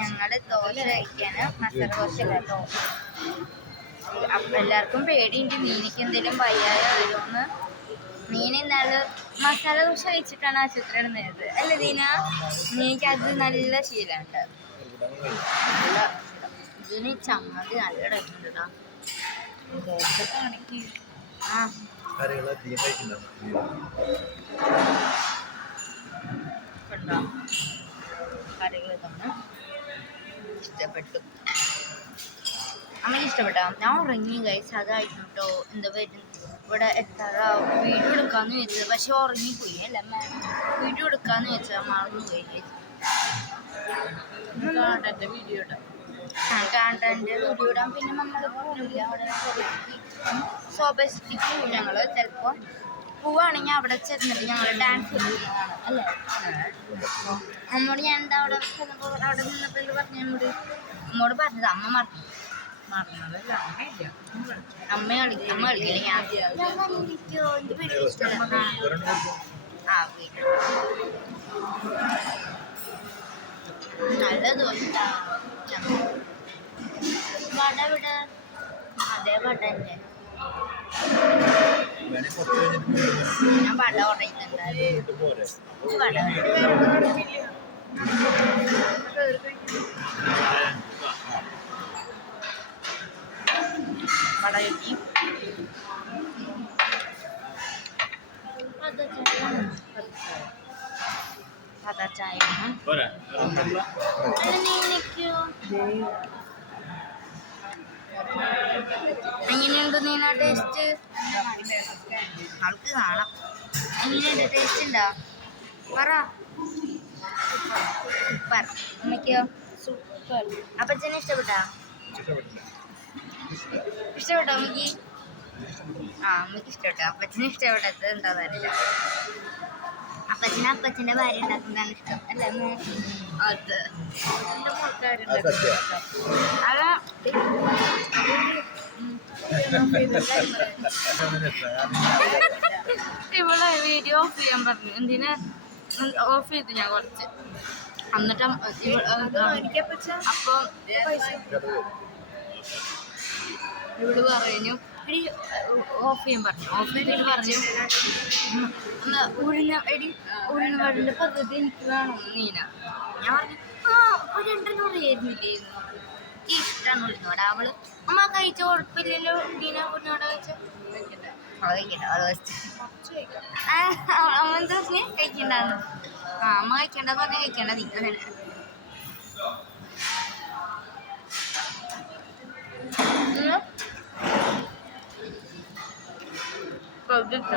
ഞങ്ങള് ദോശ കഴിക്കാന് മസാല ദോശ കേട്ടോ. എല്ലാവർക്കും പേടിയുണ്ട് നീനിക്ക് എന്തെങ്കിലും വയ്യാതെ വരുമെന്ന്. നീന ഇന്നാള് മസാല ദോശ കഴിച്ചിട്ടാണ് ആശുപത്രി ഇടുന്നത് അല്ലേ നീന? നീക്കത് നല്ല ശീലമുണ്ട്. ഇതിന് ചമ്മതി നല്ല ഇടയ്ക്കുണ്ട് കേട്ടോ. ആ കറികൾ തന്നു ഇഷ്ടപ്പെട്ടു. അമ്മയ്ക്ക് ഇഷ്ടപ്പെട്ടോ? ഞാൻ ഉറങ്ങി കഴിച്ച് അതായിരുന്നു കേട്ടോ. എന്താ പേര് ഇവിടെ എത്താറാ വീഡിയോ എടുക്കാന്ന് ചോദിച്ചത്, പക്ഷെ ഉറങ്ങിപ്പോയി അല്ല അമ്മ. വീഡിയോ എടുക്കാന്ന് ചോദിച്ചാൽ മറന്നുപോയി. വീഡിയോ ഇടാം കാണട്ടെ വീഡിയോ ഇടാൻ. പിന്നെ നമ്മൾ പോകില്ല അവിടെ സോബസ്റ്റിക്ക് പോകും ഞങ്ങൾ. ചിലപ്പോൾ പോവുകയാണെങ്കിൽ അവിടെ ചെന്നിട്ട് ഞങ്ങൾ ഡാൻസ് കളിക്കുന്നതാണ് അല്ലേ അമ്മോട്. ഞാൻ എന്താ അവിടെ ചെന്നപ്പോൾ അവിടെ നിന്നപ്പോൾ എന്ത് പറഞ്ഞു അമ്മോട് പറഞ്ഞത്? അമ്മ മറന്നു. അമ്മ കളിക്കില്ല. ഞാൻ കളിക്കോ എനിക്ക് വീട്ടിൽ ഇഷ്ടമല്ല. ആ വീട്ടിൽ നല്ല ദോശ വട ഇവിടെ അതേ വട തന്നെ. ഞാൻ വട ഓർഡർ ചെയ്തിട്ടുണ്ടായിരുന്നു. വട വട കിട്ടി. സാധാ ചായ എങ്ങനെയുണ്ട് നീന ടേസ്റ്റ്? ആൾക്ക് കാണാം. എങ്ങനെയുണ്ട് ടേസ്റ്റ് ഉണ്ടോ പറ? സൂപ്പർ. അമ്മയ്ക്കോ? സൂപ്പർ. അപ്പച്ചനെ ഇഷ്ടപ്പെട്ടോ? ഇഷ്ടപ്പെട്ടോ അമ്മയ്ക്ക്? ആ അമ്മയ്ക്ക് ഇഷ്ടപ്പെട്ടോ. അപ്പച്ചനെ ഇഷ്ടപ്പെട്ടത് എന്താണെന്നറിയില്ല. അപ്പച്ചൻ്റെ ഭാര്യ ഉണ്ടാക്കുന്നതാണ് ഇഷ്ടം അല്ലേ? അത് അതാ ഇവിടെ വീഡിയോ ഓഫ് ചെയ്യാൻ പറഞ്ഞു. എന്തിനാ ഓഫ് ചെയ്തു ഞാൻ കുറച്ച്. എന്നിട്ട് അപ്പം ഇവിടെ പറഞ്ഞു ഓഫ് ചെയ്യാൻ പറഞ്ഞു. ഓഫ് ചെയ്തിട്ട് പറഞ്ഞു ഉഴുന്നവടിൻ്റെ പദ്ധതി എനിക്ക് വേണം നീന. ഞാൻ പറഞ്ഞു ഒരു 2 പറയായിരുന്നില്ലേ? എനിക്ക് ഇഷ്ടമാണ് ഉഴുന്നവട. അവള് അമ്മ കഴിച്ച കുഴപ്പമില്ലല്ലോ നീന ഉഴുന്നവട കഴിച്ച കഴിക്കണ്ട. അത് അമ്മ എന്താ കഴിക്കണ്ടെന്ന്. ആ അമ്മ കഴിക്കണ്ടെന്ന് പറഞ്ഞാൽ കഴിക്കണ്ട. നീ അതന്നെ